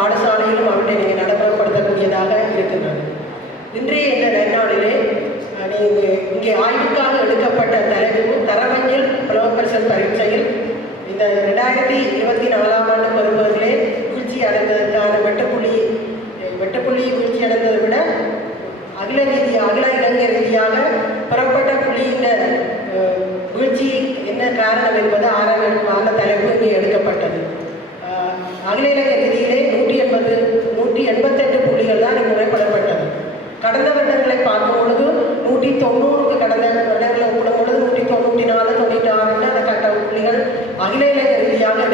பாடசாலையிலும் அவற்றை நீங்கள் நடைமுறைப்படுத்தக்கூடியதாக இருக்கின்றது. இன்றைய இந்த நன்னாளிலே நீங்கள் இங்கே ஆய்வுக்காக எடுக்கப்பட்ட தலைப்பு தரவங்கில் புலவப்பரிசல் பரீட்சையில் இந்த ரெண்டாயிரத்தி இருபத்தி நாலாம் ஆண்டு பருவத்தில்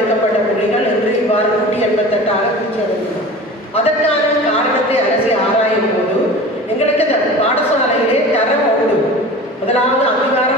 எடுக்கப்பட்ட புள்ளிகள் இன்று இவ்வாறு நூற்றி எண்பத்தெட்டாக வீழ்ச்சியடைந்தது அதற்கான காரணத்தை அரசு ஆராயும் போது எங்களுக்கு பாடசாலையிலே தரம் உண்டு. முதலாவது அதிகாரம்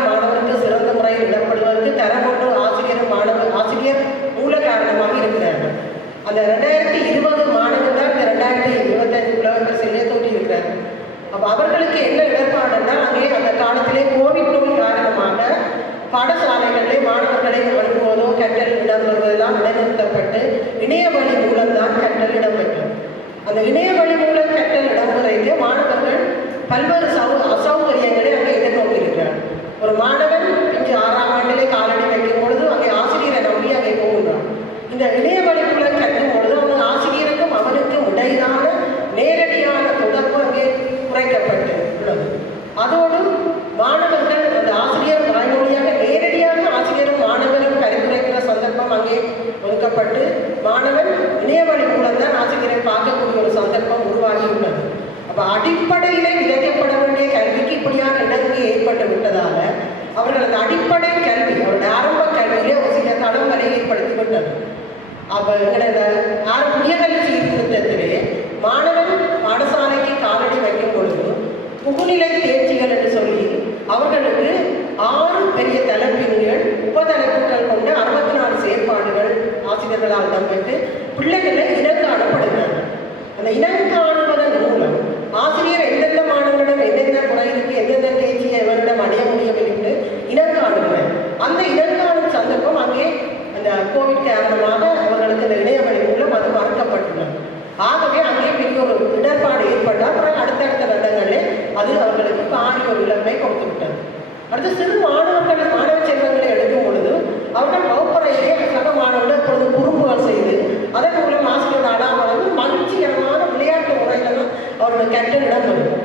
একটা রিটার্ন করবে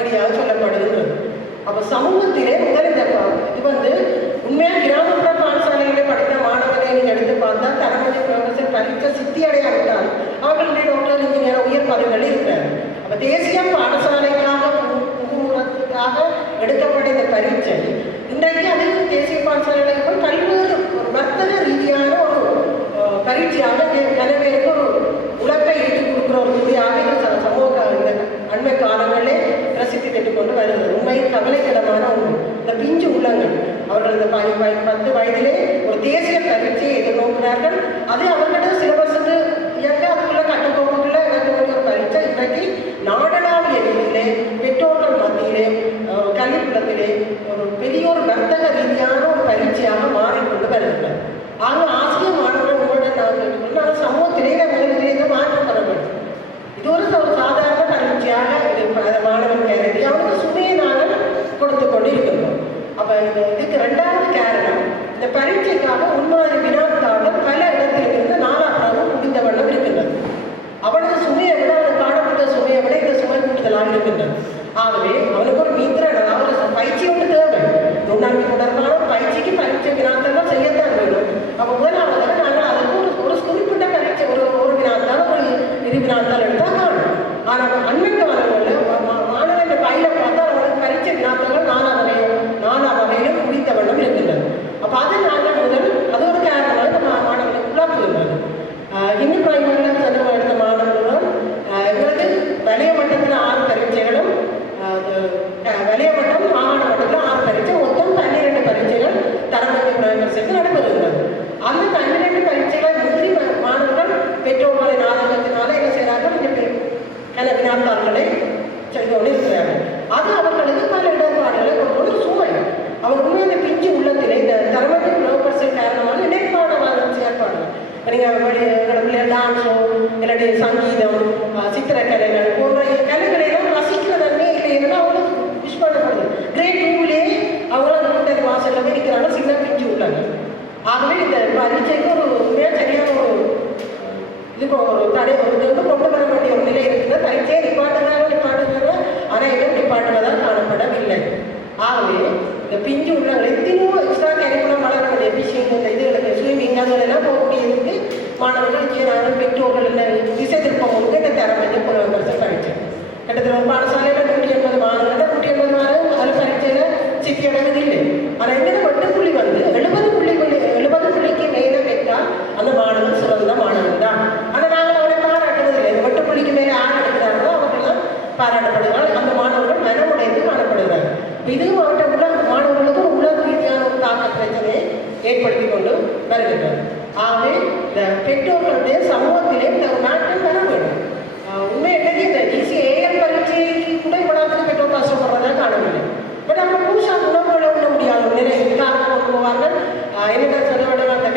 வரியாக சொல்லப்படுது அப்போ சமூகத்திலே முதல் இந்த இது வந்து உண்மையாக கிராமப்புற பாடசாலைகளை படித்த மாணவர்களை நீங்கள் எடுத்து பார்த்தா தரமதி ப்ரொஃபஸர் படித்த சித்தியடையா இருந்தால் அவர்களுடைய டாக்டர் இன்ஜினியர் உயர் பதவிகள் இருக்கிறார் அப்போ தேசிய பாடசாலைக்காக புகுமுறத்துக்காக எடுக்கப்பட்ட இந்த பரீட்சை இன்றைக்கு அது தேசிய பாடசாலைகளுக்கு பல்வேறு வர்த்தக ரீதியான ஒரு பரீட்சையாக பத்து வயதிலே ஒரு தேசிய பரீட்சையை எதிர்நோக்கினார்கள். அது அவர்களது சிலபஸ்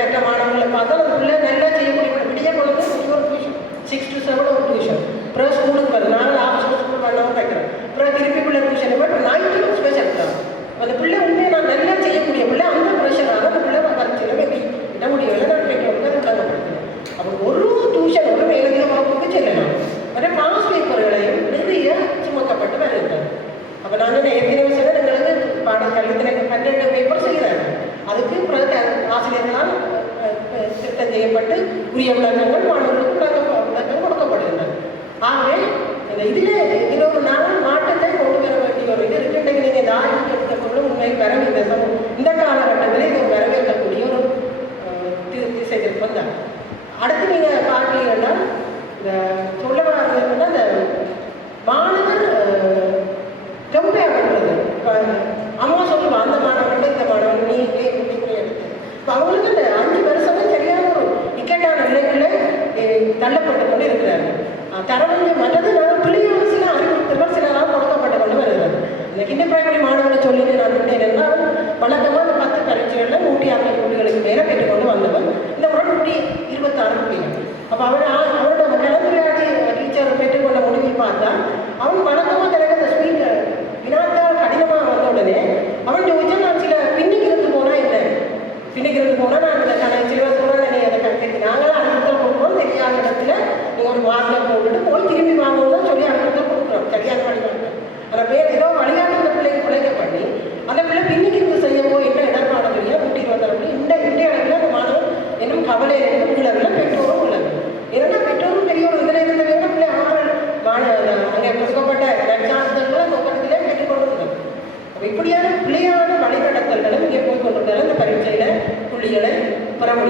একটা மாணவர்களை பார்த்தால் தர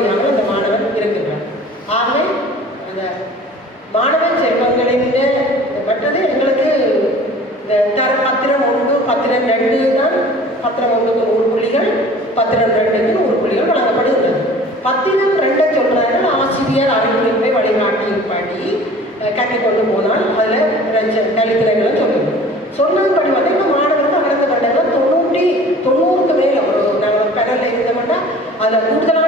ஆசிரியராகவும் இந்த மாணவன் இருக்கின்றார். ஆக அந்த மாணவன் செல்வங்களின் மற்றது எங்களுக்கு இந்த தர பத்திரம் ஒன்று பத்திரம் ரெண்டு தான் பத்திரம் ஒன்றுக்கு நூறு புள்ளிகள் பத்திரம் ரெண்டுக்கு நூறு புள்ளிகள் வழங்கப்படுகிறது பத்திரம் ரெண்டை சொல்கிறார்கள் ஆசிரியர் அறிவுரைமை வழிகாட்டியின் படி கற்றுக்கொண்டு போனால் அதில் ரஞ்ச கழிக்கிறேன்னு சொல்லுவோம் சொன்னபடி வந்து இந்த மாணவர்கள் வளர்ந்த பண்ணல தொண்ணூற்றி தொண்ணூறுக்கு மேலே ஒரு நாங்கள் ஒரு பெடலில் இருந்தோம்னா அதில் கூடுதலாக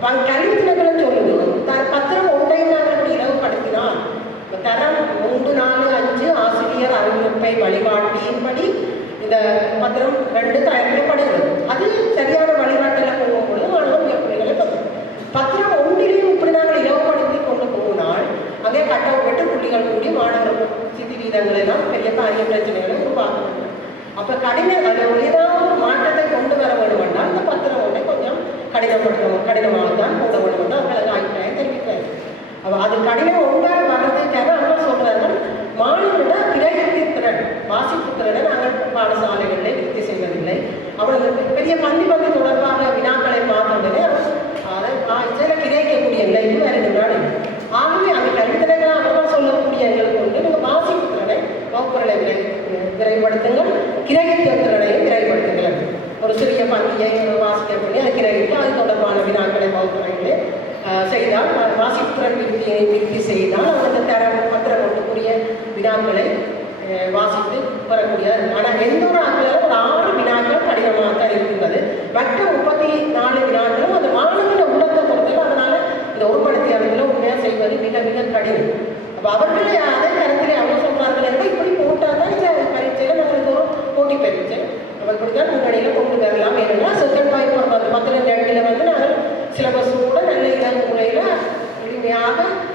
கழித்தினங்களும் சொல்லுது. பத்திரம் ஒன்றை ஒன்றைந்தான் அப்படி இலவுபடுத்தினான் தரம் மூன்று நாலு அஞ்சு ஆசிரியர் அறிவிப்பை வழிகாட்டியின்படி இந்த பத்திரம் ரெண்டு தயாரிக்கப்படுது அது சரியான வழிகாட்டில் போகும்போது மாணவன் எப்படி பத்திரம் ஒன்றிலையும் இப்படி நாங்கள் இலவுபடுத்தி கொண்டு போனால் அங்கே கட்டப்பட்டு புள்ளிகள் கூடி மாணவர் சிதி வீதங்கள் எல்லாம் பெரிய காரிய பிரச்சனைகளை உருவாக்குறாங்க அப்போ கடின அது ஏதாவது மாற்றத்தை கொண்டு வர வேண்டுமென்றால் இந்த பத்திரம் ஒன்றை கொஞ்சம் கடினப்படுத்தணும் கடினமாக தான் போட வேண்டும் என்று அபிப்பிராயம் தெரிவிக்கிறார் அவள் அது கடினம் ஒன்றாக வர்றதுக்காக அவங்க சொல்றார்கள். மாணவனோட கிரகிப்பு திறன். வாசிப்பு திறனை நாங்கள் பாடசாலைகளில் விருத்தி செய்வதில்லை அவளுக்கு பெரிய பந்தி பந்தி தொடர்பாக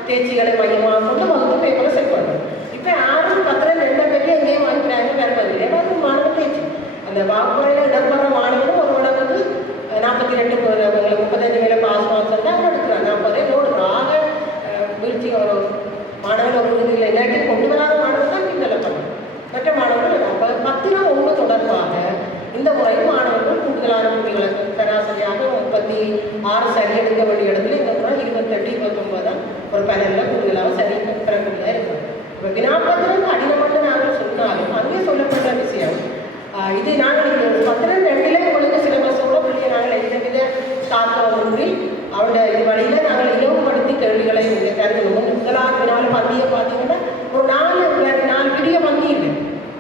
தேர்ச்சிகளை மையமாக கொண்டு இது நாங்கள் பத்திரம் ரெண்டிலே உங்களுக்கு சிலபஸோட பிள்ளைய நாங்கள் எந்தவித தாக்கமின்றி அவருடைய இது வழியில் நாங்கள் இலவுபடுத்தி கேள்விகளை கருதணும் முதலாவது நாள் பந்தியை பார்த்தீங்கன்னா ஒரு நாலு வே- நாலு பெரிய பந்தி இல்லை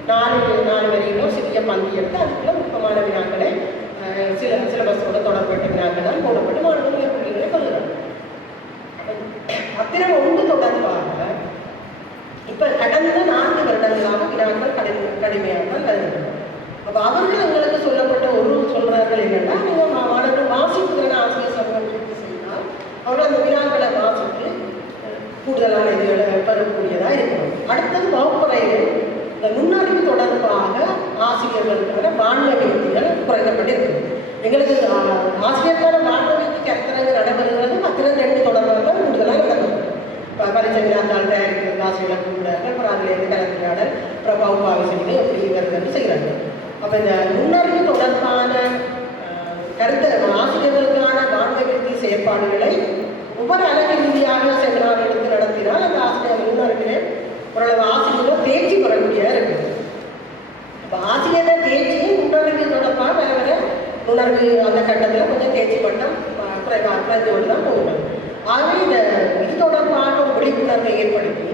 நாலு நாலு வரையிலும் சிறிய பந்தி எடுத்து அதுக்குள்ள முக்கியமான வினாக்களை ஆஹ் சில சிலபஸோட தொடர்பட்ட வினாக்கள் தான் போடப்பட்டு மாணவர்கள் பிள்ளைகளை கொள்கிறாங்க பத்திரம் ஒன்று தொடர்பாக இப்ப கடந்த நான்கு வருடங்களாக வினாக்கள் கடுமை கடுமையாக தான் வருகின்றன அப்ப அவர்கள் எங்களுக்கு சொல்லப்பட்ட ஒரு சொல்றார்கள் என்னன்னா நீங்க மா- மாணவர்கள் வாசிப்பு திறன் ஆசிரியர் சமூகம் பூர்த்தி செய்தால் அவர்கள் அந்த வினாக்களை வாசித்து அஹ், கூடுதலான இதுகளை பெறக்கூடியதாக இருக்கணும். அடுத்தது வகுப்பறைகள். இந்த நுண்ணறிவு தொடர்பாக ஆசிரியர்களுக்கான வான்மை விருதுகள் குறைக்கப்பட்டிருக்கு எங்களுக்கு ஆசிரியர்களோட ஆசிரியருக்கான வான்மை கருத்தரங்கு நடைபெறுகிறது பத்திரம் ரெண்டு தொடர்பாக கூடுதலாக நடைபெறும் ப- பரீட்சை வினாத்தாள் தயாரிக்கிறது ஆசிரியர்களை கூப்பிடுறாங்க அப்புறம் அதிலேருந்து கலந்துரையாடல். அப்புறம் பகுப்பாய்வு செய்து எப்படி வருதுன்னு செய்கிறாங்க. அப்போ இந்த நுண்ணறிவு தொடர்பான கருத்து ஆசிரியர்களுக்கான வான்மை விதி செயற்பாடுகளை ஒவ்வொரு அலகு ரீதியாக செமினார் எடுத்து நடத்தினால் அந்த ஆசிரியர் முன்னறிவிலே ஓரளவு ஆசிரியர்கள் தேர்ச்சி பெறக்கூடியதாக இருக்குது அப்போ ஆசிரியர் தேர்ச்சியும் உணர்வு தொடர்பாக வர வர உணர்வு அந்த கட்டத்தில் கொஞ்சம் தேர்ச்சி பட்டம் குறைவாக குறைவா தான் போகணும். ஆகவே இந்த இது தொடர்பாக விழிப்புணர்வை ஏற்படுத்தி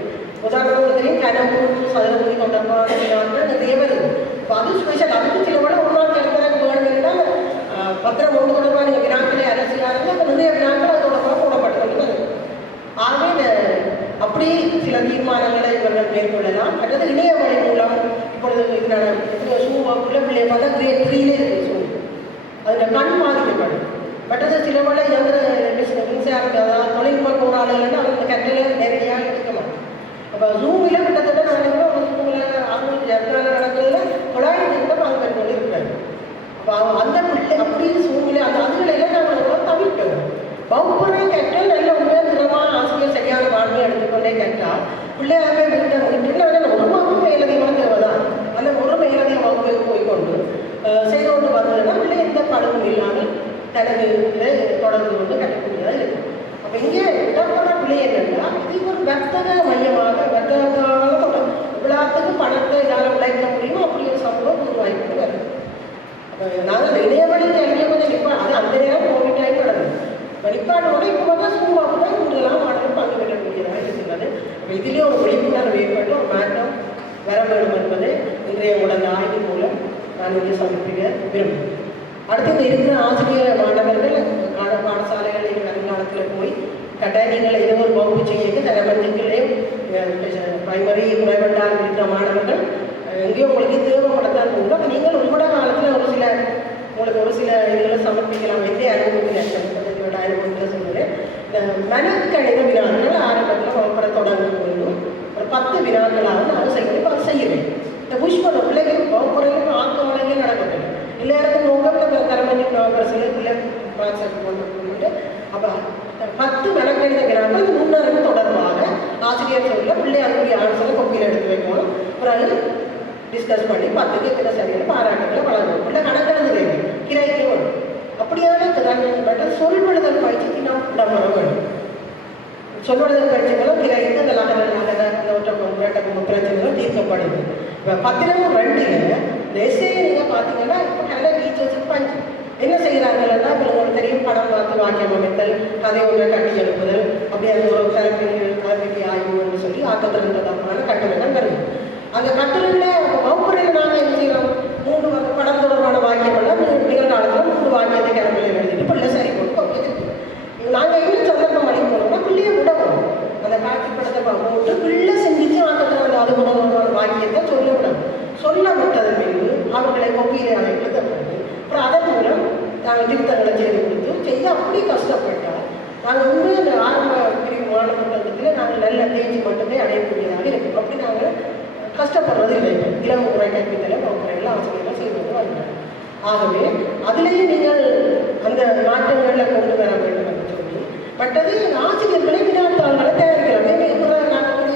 உதாரணத்துலையும் கடம்பூர் சதுரபுரி தொடர்பான வினாக்கள் நிறைய வருது இப்போ அது ஸ்பெஷல் அதுக்கு சில விட ஒரு நாள் கிடக்கிறாங்க வேணும்னா பத்திரம் ஒன்று தொடர்பாக நீங்கள் வினாக்களை அரசியலாக அந்த நிறைய வினாக்கள் அது தொடர்பாக போடப்பட்டு வருது ஆகவே இந்த சில தீர்மானங்களை இவர்கள் மேற்கொள்ளலாம். அல்லது இணைய வழி மூலம் இப்பொழுது இதனால பிள்ளை உள்ள பிள்ளைய பார்த்தா கிரேட் த்ரீலே இருக்குது ஷூ அதில் கண் பாதிக்கப்படும். மற்றது சில வேளை இயந்திர மின்சாரம் அதாவது தொழில்நுட்ப கோளாறுகள்னா அவங்க கட்டில நேரடியாக எடுக்க மாட்டோம் அப்போ ஜூமில் கிட்டத்தட்ட நாளைக்கு ஒரு ஸ்கூலில் அவங்க ஜப்பானில் நடக்கிறதுல தொள்ளாயிரத்தி கூட பங்கு கொண்டு இருக்கிறாங்க அப்போ அவங்க அந்த பிள்ளை அப்படி சூழ்நிலை அந்த அதுகளெல்லாம் நாங்கள் தவிர்க்கணும் வகுப்பறை கற்றால் நல்ல உண்மையாக திறமான ஆசிரியர் சரியான வாழ்வை எடுத்துக்கொண்டே கற்றால் பிள்ளையாகவே விட்டு விட்டு நாங்கள் ஒரு வகுப்பு மேலதிகமாக தேவைதான் அந்த ஒரு மேலதிக வகுப்புக்கு போய்க்கொண்டு அஹ், செய்து கொண்டு வந்ததுன்னா பிள்ளை எந்த படமும் இல்லாமல் தனது இதில் தொடர்ந்து கொண்டு கட்டக்கூடியதாக இருக்கும் அப்போ இங்கே இடப்பட பிள்ளை என்னன்னா இது ஒரு வர்த்தக மையமாக வர்த்தகத்தால் தொடர் இவ்வளோத்துக்கு பணத்தை என்னால் உழைக்க முடியுமோ அப்படி ஒரு சம்பவம் உருவாகிட்டு வருது நாங்கள் இணையவழி கல்வியை கொஞ்சம் நிப்பா அது அந்த நேரம் கோவிட் டைம் நடந்தது வெளிப்பாட்டோட இப்போ தான் சூழ்நிலை தான் கூடுதலாக மாணவர்கள் பங்கு பெறக்கூடியதாக இருக்கிறது அப்போ இதிலே ஒரு விழிப்புணர்வு ஏற்பட்டு ஒரு மாற்றம் வர வேண்டும் என்பது இன்றைய உடல் ஆய்வு மூலம் நான் இங்கே சமர்ப்பிக்க விரும்புகிறேன். அடுத்து இந்த இருக்கிற ஆசிரியர் மாணவர்கள் பாட பாடசாலைகளில் வருங்காலத்தில் போய் கட்டாயம் நீங்கள் ஏதோ ஒரு வகுப்பு செய்யுங்க தனமன்றத்திலே பிரைமரி பிரைவேட்டாக இருக்கிற மாணவர்கள் எங்கேயோ உங்களுக்கு தேவைப்படத்தான் போகும் நீங்கள் உங்களோட காலத்தில் ஒரு சில உங்களுக்கு ஒரு சில இதுகளை சமர்ப்பிக்கலாம் எந்த அனுபவத்தில் அனுபவத்தில் சொல்லுவேன் இந்த மனக்கணித வினாக்கள் ஆரம்பத்தில் வகுப்பட பத்து வினாக்களாக நம்ம செய்யணும். செய்ய வேண்டும் இந்த புஷ் பண்ண பிள்ளைக்கு குறையும் ஆக்க உலகே நடக்க எல்லா இடத்துக்கும் உங்கள் தலைமை நவம்பர் சில பிள்ளை மார்க்ஸ் அப்போ பத்து மனக்கணித வினாக்கள் முன்னறிவு தொடர்பாக ஆசிரியர் சொல்ல பிள்ளை அதுக்குரிய ஆன்சரை கொப்பியில் எடுத்து வைக்கணும். பிறகு டிஸ்கஸ் பண்ணி பத்துக்கு எத்தனை சரியான பாராட்டுகளை வழங்கணும். இல்லை கணக்கெழுது வேணும் கிராய்க்கு வேணும் அப்படியான கணக்கு சொல் விடுதல் பயிற்சிக்கு நாம் உடம்பு வேணும் வேண்டும் சொல்வழுதல் பிற கிரைக்கு அந்த நாங்கள் நகர ஒற்றை பிரச்சனைகளும் தீர்க்கப்படுது இப்போ பத்திரமும் ரெண்டுங்க இந்த நீங்கள் பார்த்தீங்கன்னா இப்போ நல்ல டீச்சர்ஸுக்கு பஞ்சு. என்ன செய்கிறாங்கன்னா இப்போ உங்களுக்கு தெரியும் படம் பார்த்து வாக்கியம் அமைத்தல் கதை ஒன்றை கட்டி எழுப்புதல் அப்படி அது ஒரு தலைமை தலைமைக்கு ஆய்வுன்னு சொல்லி ஆக்கத்திறன் தொடர்பான கட்டுரைகள் வருது அந்த கட்டுரையில் வகுப்புறையில் நாங்கள் என்ன செய்கிறோம் மூன்று வகை படம் தொடர்பான வாக்கியமெல்லாம் நிகழ்காலத்தில் மூன்று வாக்கியத்தை கிளம்பில் எழுதிட்டு பிள்ளை சரி போட்டு கொண்டு நாங்கள் என்ன சந்தர்ப்பம் அளிக்கணும்னா பிள்ளையை விடணும் அந்த காட்சி படத்தை போட்டு பிள்ளை செஞ்சுட்டு ஆக்கத்தில் அந்த அது உணர்வான வாக்கியத்தை சொல்ல விடணும் சொல்ல விட்டது பின்பு அவர்களை கொப்பியிலே அதை எழுதப்பட்டு அப்புறம் அதன் மூலம் நாங்கள் திருத்தங்களை செய்து கொடுத்து செய்து அப்படி கஷ்டப்பட்டால் நாங்கள் உண்மையை அந்த ஆரம்ப பிரிவு மாணவர்களுக்கு நாங்கள் நல்ல தேர்ச்சி மட்டுமே அடையக்கூடியதாக இருக்கும் அப்படி நாங்கள் கஷ்டப்படுறது இல்லை இளம் முறை கற்பித்தலை வகுப்புறைகள் ஆசிரியர்கள் செய்வது வருகிறார் ஆகவே அதிலேயே நீங்கள் அந்த மாற்றங்களை கொண்டு வர வேண்டும் என்று சொல்லி மற்றது ஆசிரியர்களை வினாத்தாள்களை தயாரிக்கலாம் நாங்கள்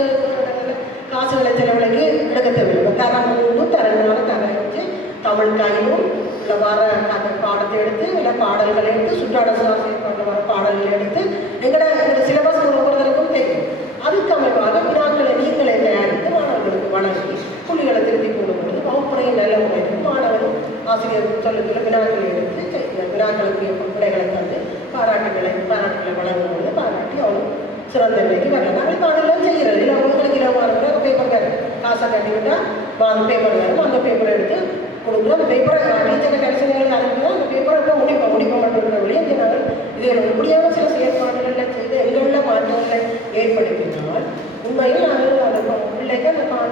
காசுகளை செலவழிக்கு எடுக்க தேவையில்லை. தரம் மூன்று தரமான தரம் வச்சு தமிழ் கையும் இல்லை வர அந்த பாடத்தை எடுத்து இல்லை பாடல்களை எடுத்து சுற்றாட ஆசிரியர் வர பாடல்களை எடுத்து எங்கட எங்களோட சிலபஸ் கொடுக்குறதுக்கும் தெரியும் அதுக்கு அமைவாக வினாக்களை நீங்களே தயாரித்து மாணவர்களுக்கு வழங்கி புள்ளிகளை திருத்தி கொண்டு பொழுது வகுப்புறையின் நல்ல முறைக்கு மாணவரும் ஆசிரியர் சொல்லுகிற வினாக்களை எடுத்து வினாக்களுக்கு விடைகளை தந்து பாராட்டுகளை பாராட்டுகளை வழங்கும் பாராட்டி அவரும் சிறந்த நிலைக்கு வரலாம் நாங்கள் பாடலாம் செய்கிறது இல்லை அவங்களுக்கு இரவு வாரத்தில் பேப்பர் வேறு காசை கட்டி விட்டால் அந்த பேப்பர் வரும் அந்த பேப்பரை எடுத்து கொடுக்குறோம். அந்த பேப்பரை டீச்சரை கடைசிகளுக்கு அனுப்பினா அந்த பேப்பரை இப்போ முடிப்போம். முடிப்போம் மட்டும் வழியே இங்கே நாங்கள் இது இப்படியான சில செயற்பாடுகளில் செய்து எங்களில் மாற்றங்களை ஏற்படுத்தினால் உண்மையில் நாங்கள் அந்த பிள்ளைக்கு அந்த பா-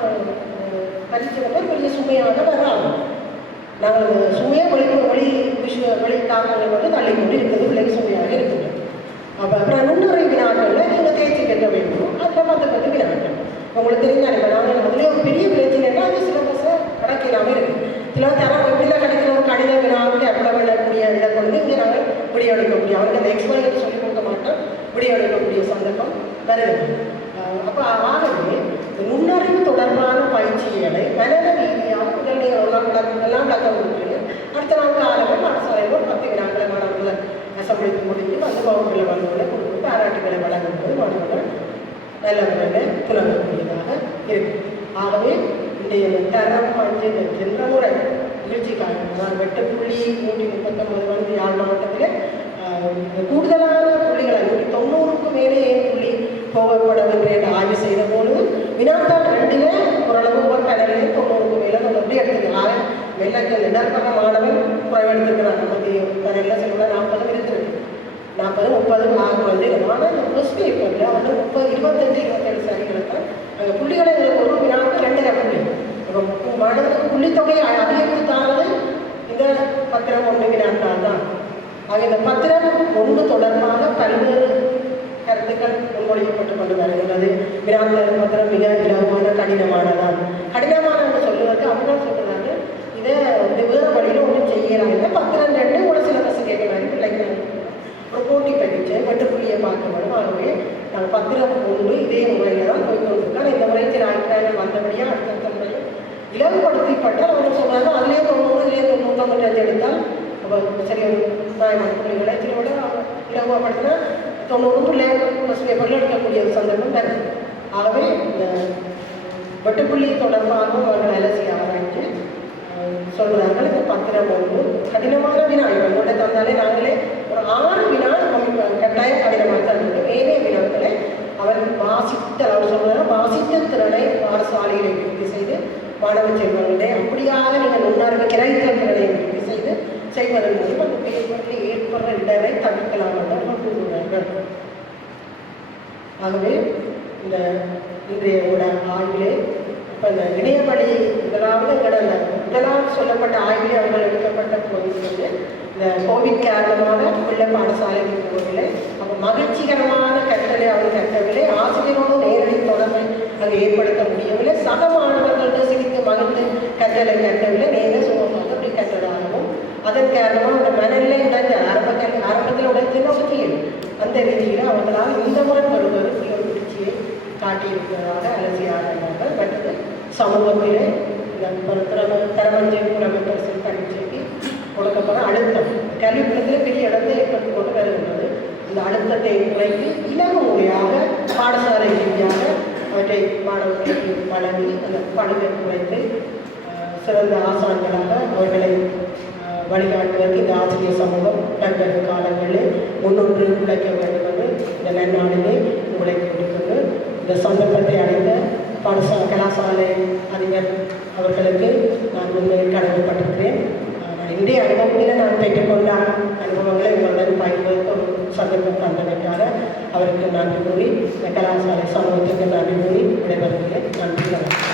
பெரிய சுமையாக வராது நாங்கள் சுமையாக வழி வழி விஷய வழி தாக்கங்கள் வந்து தள்ளி கொண்டு இருக்குது பிள்ளைக்கு சுமையாக இருக்குது அப்போ அப்புறம் நுண்ணுரை வினாக்களில் நீங்கள் தேர்ச்சி கட்ட வேண்டும். அதில் பத்து பத்து வினாக்கள். உங்களுக்கு தெரிஞ்சால் இப்போ நாங்கள் அதுலேயே ஒரு பெரிய பிரச்சனைனா அது சிலபஸை அடக்கிடாமல் இருக்குது சில தரம் எப்படிலாம் கிடைக்கிற ஒரு கடித வினாவுக்கு அப்ளை பண்ணக்கூடிய இதை கொண்டு இங்கே நாங்கள் விடியெடுக்க முடியும் அவருக்கு அந்த எக்ஸ்பிளைன் சொல்லிக் கொடுக்க மாட்டோம் விடியெடுக்கக்கூடிய சந்தர்ப்பம் வருது அப்போ ஆகவே இந்த நுண்ணறிவு தொடர்பான பயிற்சிகளை மனத ரீதியாக முதல் நீங்கள் எல்லாம் விளக்கம் எல்லாம் விளக்கம் கொடுக்குறீங்க அடுத்த நாள் காலங்கள் பாடசாலையில் ஒரு பத்து வினாக்களை மாணவர்களை அசம்பிளித்து முடித்து அந்த வகுப்புகளை வந்தவர்களை கொடுத்து பாராட்டுகளை வழங்கும்போது மாணவர்கள் நல்ல துறக்கக்கூடியதாக துணங்கக்கூடியதாக இருக்கு ஆகவே இன்றைய வெட்டாரம் அஞ்சு என்ற முறை நிகழ்ச்சிக்காக நான் வெட்டுப்புள்ளி நூற்றி முப்பத்தொன்பது வந்து யாழ் மாவட்டத்தில் கூடுதலான புள்ளிகளை நூற்றி தொண்ணூறுக்கு மேலே ஏன் புள்ளி போகப்படும் என்று ஆய்வு செய்த போது வினாத்தாள் ரெண்டில் ஓரளவு ஒவ்வொரு கடலே தொண்ணூறுக்கு மேலே நம்ம எப்படி எடுத்துக்கலாம்? வெள்ளத்தில் நிடற்பக மாணவன் குறைவு நமக்கு கடலில் சொல்ல நாற்பது நாற்பது முப்பது நாற்பது வந்து ஆனால் ஃபர்ஸ்ட் பேப்பரில் வந்து முப்பது இருபத்தஞ்சு இருபத்தேழு சரிகளை தான் அங்கே புள்ளிகளை எங்களுக்கு ஒரு வினாவுக்கு ரெண்டரை புள்ளி. இப்போ மாணவர்களுக்கு புள்ளித்தொகையை அதிகரித்தானது இந்த பத்திரம் ஒன்று வினாத்தால் தான். ஆக இந்த பத்திரம் ஒன்று தொடர்பாக பல்வேறு கருத்துக்கள் முன்மொழியப்பட்டு கொண்டு வருகிறது கிராமத்தில் பத்திரம் மிக இலகுவான கடினமானதான் கடினமானவங்க சொல்லுவது அவங்க சொல்கிறாங்க இதை வந்து வேறு வழியில் ஒன்றும் செய்யறாங்க. இல்லை பத்திரம் ரெண்டு ஒரு சிலபஸ் கேட்க மாதிரி பிள்ளைங்க ஒரு போட்டி பயிற்சி வெட்டுப்புள்ளியை பார்க்க வேணும் ஆகவே நாங்கள் பத்திரம் கொண்டு இதே முறையில் தான் போய் கொண்டிருக்கோம் இந்த முறை சில அபிப்பிராயம் வந்தபடியாக அடுத்தடுத்த முறையில் இலவுபடுத்தப்பட்டால் அவங்க சொல்கிறாங்க அதுலேயே தொண்ணூறு இதுலேயே தொண்ணூத்தொண்ணூற்றஞ்சு எடுத்தால் அப்போ சரி ஒரு பிள்ளைகளை திருவிட சில இலகுவப்படுத்தினா தொண்ணூறு பிள்ளைகள் பேப்பரில் எடுக்கக்கூடிய ஒரு சந்தர்ப்பம் வருது ஆகவே இந்த வெட்டுப்புள்ளி தொடர்பாக அவர்கள் அலசி ஆராய்ச்சி சொல்கிறார்கள் இந்த பத்திரம் ஒன்று கடினமான வினா இவங்கள்ட்ட தந்தாலே நாங்களே ஆறு வினா அமைப்பு கட்டாயம் கடினமாக தான் இருக்குது ஏனைய வினாக்களை அவர் வாசித்தல் அவர் சொல்கிறார் வாசித்த திறனை பாடசாலையில் விருத்தி செய்து மாணவ செல்வங்களே அப்படியாக நீங்கள் முன்னாடி கிடைத்த திறனை விருத்தி செய்து செய்வதன் மூலம் அந்த பேப்பரில் ஏற்படுற இடரை தவிர்க்கலாம் என்று கூறுகிறார்கள் ஆகவே இந்த இன்றைய ஆய்விலே இப்போ இந்த இணையவழி முதலாவது எங்களோட அந்த முதலாவது சொல்லப்பட்ட ஆய்விலே அவர்கள் எடுக்கப்பட்ட பொருள் வந்து இந்த கோவிட் காரணமாக பிள்ளை பாடசாலைக்கு போகவில்லை அப்போ மகிழ்ச்சிகரமான கற்றலை அவர் கற்றவில்லை ஆசிரியரோடு நேரடி தொடர்பை அங்கு ஏற்படுத்த முடியவில்லை. சக மாணவர்கள்ட்ட சிரித்து மகிழ்ந்து கற்றலை கற்றவில்லை நேர சுகமாக அப்படி கற்றதாகவும் அதன் காரணமாக அந்த மனநிலை உடைந்த ஆரம்ப ஆரம்பத்தில் உடைந்தது ஒரு அந்த ரீதியில் அவர்களால் இந்த முறை வருவது ஒரு பிடிச்சியை காட்டியிருப்பதாக அலசி ஆடுகிறார்கள் மற்றது சமூகத்திலே இந்த திறம திறமஞ்சை புலமைப்பரிசு சொல்லி கொடுக்கப்படும் அழுத்தம் கல்விக்கூடத்தில் பெரிய இடத்தை ஏற்படுத்தி கொண்டு வருகின்றது. இந்த அழுத்தத்தை குறைத்து இலவ முறையாக பாடசாலை ரீதியாக அவற்றை மாணவர்களுக்கு வழங்கி அந்த பணியை குறைத்து சிறந்த ஆசான்களாக அவர்களை வழிகாட்டுவதற்கு இந்த ஆசிரியர் சமூகம் தங்கள் காலங்களில் முன்னொன்று உழைக்க வேண்டும் என்று இந்த நன்னாளிலே உங்களை கேட்டுக்கொண்டு இந்த சந்தர்ப்பத்தை அடைந்த பாடசா கலாசாலை அதிபர் அவர்களுக்கு நான் உண்மையில் கடமைப்பட்டிருக்கிறேன் அஹ், இன்றைய அனுபவத்தில் நான் பெற்றுக்கொண்ட அனுபவங்களை உங்களுடன் பயன்படுத்தும் சந்தர்ப்பம் தந்தமைக்காக அவருக்கு நன்றி கூறி இந்த கலாசாலை சமூகத்துக்கு நன்றி கூறி விடைபெறுகிறேன் நன்றி வணக்கம்